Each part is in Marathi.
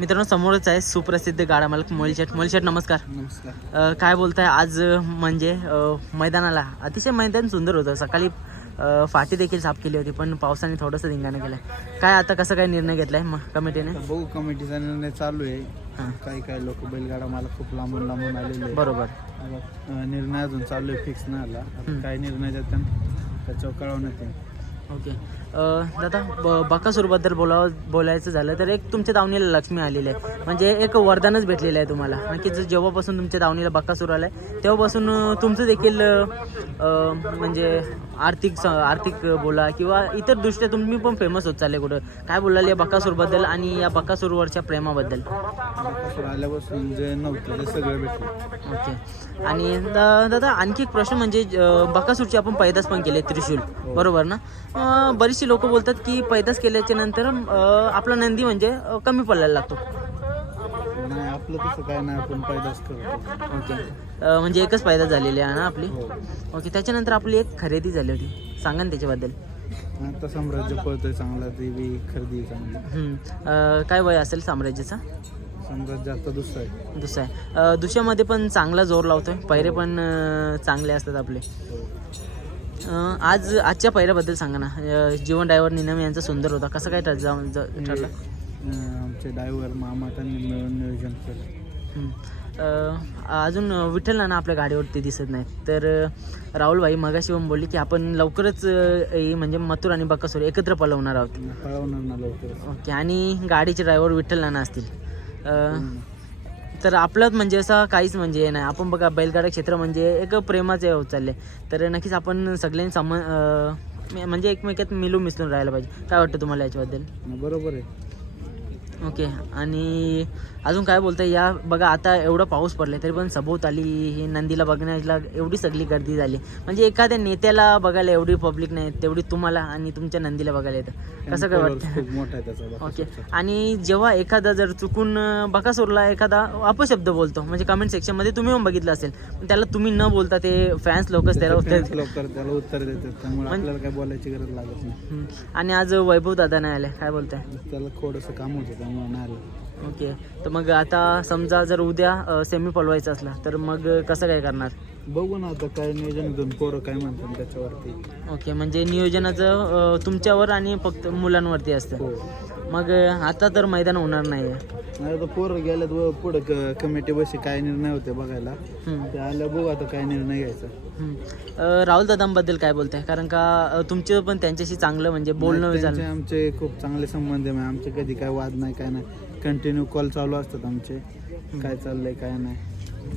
मित्रांनो समोरच आहे सुप्रसिद्ध गाडा मालक मोलशेट मोलशेट नमस्कार. नमस्कार. अ, काय बोलताय? आज अ, म्हणजे अ, मैदानाला. अतिशय मैदान सुंदर होतं. सकाळी अ, फाटी देखील साफ केली होती पण पावसाने थोडंसं धिंगाणं केलं काय आता कसं काय निर्णय घेतलाय मग कमिटीने? बघू कमिटीचा निर्णय चालू आहे. हां. काही काही लोक बैलगाडा मला खूप लांबून लांबून आलेले आहे. बरोबर. अं, निर्णय अजून चालू आहे फिक्स नाही आला. आता. काय निर्णय देतात त्याच्यावर कळवण्यात येईल. ओके. दादा ब बकासूरबद्दल बोलावं बोलायचं झालं तर एक तुमच्या दावणीला लक्ष्मी आलेली आहे. म्हणजे एक वरदानच भेटलेलं आहे तुम्हाला. की ज- जेव्हापासून तुमच्या दावणीला बकासूर आला आहे तेव्हापासून तुमचं देखील म्हणजे आर्थिक स- आर्थिक बोला किंवा इतर दृष्ट्या तुम्ही पण फेमस होत चालले कुठं. काय बोलाल या बकासूरबद्दल आणि या बकासूरवरच्या प्रेमाबद्दल? बकासूर आल्यापासून जे नव्हतं ते सगळं भेटलं. ओके. आणि दादा आणखी एक प्रश्न म्हणजे बकासूरची आपण पैदास पण केले त्रिशूल. बरोबर ना? अ, बरीचशी लोक बोलतात की पैदास केल्याच्यानंतर आपला नंदी म्हणजे कमी पडायला लागतो. नाही आपलं तसं काय नाही आपण पैदास करतो. ओके. म्हणजे एकच पैदास झालेली आहे ना आपली? हो. ओके त्याच्यानंतर आपली एक खरेदी झाली होती. सांगा ना त्याच्याबद्दल. आता साम्राज्य पळतोय चांगला ती बी खरेदी चांगली. काय वय असेल साम्राज्याचा? साम्राज्य आता दुसरं आहे. दुसरा आहे. दुसऱ्यामध्ये पण चांगला जोर लावतोय. पैरे पण चांगले असतात आपले. हो. आज आजच्या पहिल्याबद्दल सांगा ना. जीवन ड्रायव्हर निनम यांचा सुंदर होता. कसं काय ठरलं? आमचे ड्रायव्हर मामा त्यांनी मिळून नियोजन केलं. अजून विठ्ठल ना आपल्या गाडीवरती दिसत नाहीत. तर अं, राहुल भाई मगाशी पण बोलली की आपण लवकरच म्हणजे मथुर आणि बकासूर एकत्र पलवणार आहोत. पळवणार ना लवकरच. ओके. आणि गाडीचे ड्रायव्हर विठ्ठल नाना असतील. तर आपलं म्हणजे असं काहीच म्हणजे हे नाही. आपण बघा बैलगाडा क्षेत्र म्हणजे एक प्रेमाचे होत चालले तर नक्कीच आपण सगळ्यांनी सम म्हणजे एकमेकात मिलून मिसळून राहायला पाहिजे. काय वाटतं तुम्हाला याच्याबद्दल? बरोबर आहे. ओके. आणि अजून काय बोलताय या बघा आता एवढा पाऊस पडलाय तरी पण सभोवताली ही नंदीला बघण्याला एवढी सगळी गर्दी झाली. म्हणजे एखाद्या नेत्याला बघायला एवढी पब्लिक नाही तेवढी तुम्हाला आणि तुमच्या नंदीला बघायला येतं. कसं काय वाटतं? ओके. आणि जेव्हा एखादा जर चुकून बकासूरला एखादा अपशब्द बोलतो म्हणजे कमेंट सेक्शनमध्ये तुम्ही पण बघितलं असेल पण त्याला तुम्ही न बोलता ते फॅन्स लोकच त्याला उत्तर देतात. म्हणजे- आपल्याला काय बोलायची गरज लागत नाही. हम्म. आणि आज वैभव दादा नाही आले काय बोलताय? त्याला थोडंसं काम होतं त्यामुळे ओके. तर मग आता समजा जर उद्या सेमी पलवायचा असला तर मग कसं काय करणार? बघू ना आता काय नियोजन दोन पोरं काय म्हणतात त्याच्यावरती. ओके म्हणजे नियोजनाचं अं, तुमच्यावर आणि फक्त मुलांवरती असतं. हो. मग अं, आता तर मैदान होणार नाही आहे नाही आता पोरं गेल्यात व पुढं कमिटी बशी काय निर्णय होते बघायला. ते आल्या बघू आता काय निर्णय घ्यायचा. राहुल दादांबद्दल काय बोलताय? कारण का अं, तुमचं पण त्यांच्याशी चांगलं म्हणजे बोलणं त्यांचे झालं. आमचे खूप चांगले संबंध आहे आमचे कधी काय वाद नाही काय नाही. कंटिन्यू कॉल चालू असतात आमचे. काय चाललंय काय नाही.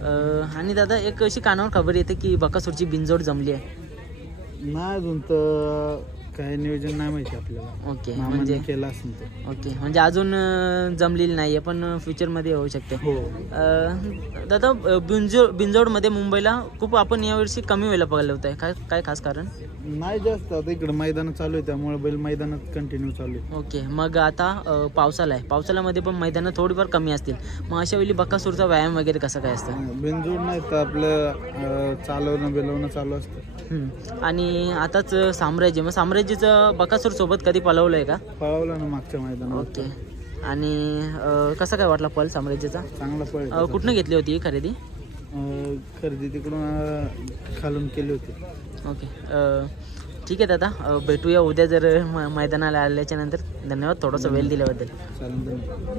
आणि दादा एक अशी कानावर खबर येते की बकासूरची बिनजोड जमली आहे. नाही अजून तर काय नियोजन नाही माहिती आपल्याला. ओके मामांनी म्हणजे केलं असेल तर ओके म्हणजे अजून अं, जमलेली नाही आहे पण फ्युचरमध्ये होऊ शकते. हो. अं, दादा अं, बिंजोड बिंजोडमध्ये मुंबईला खूप आपण यावर्षी कमी व्हायला बघायला होत. आहे काय काय खास कारण? नाही जास्त. आता इकडे मैदान चालू आहे त्यामुळे बैल मैदानात कंटिन्यू चालू आहे. ओके मग आता अं, पावसाळा आहे. पावसाळ्यामध्ये पण मैदानं थोडीफार कमी असतील. मग अशा वेळी बकासूरचा व्यायाम वगैरे कसं काय असतं? बिनजोड नाही तर आपलं अं, चालवणं बिलवणं चालू असतं. हम्म. आणि आताच साम्राज्य मग साम्राज्याचं बकासूर सोबत कधी पलवलं आहे का? पळवलं ना मागच्या मैदानात ओके. आणि अं, कसा काय वाटला पल साम्राज्याचा चांगला पळ अं, कुठनं घेतली होती ही खरेदी? खरेदी तिकडून अं, खालून केली होती. ओके. अं, ठीक आहे दादा. अं, भेटूया उद्या जर म- मैदानाला आल्याच्यानंतर. धन्यवाद. थोडंसं वेळ दिल्याबद्दल. चालेल धन्यवाद.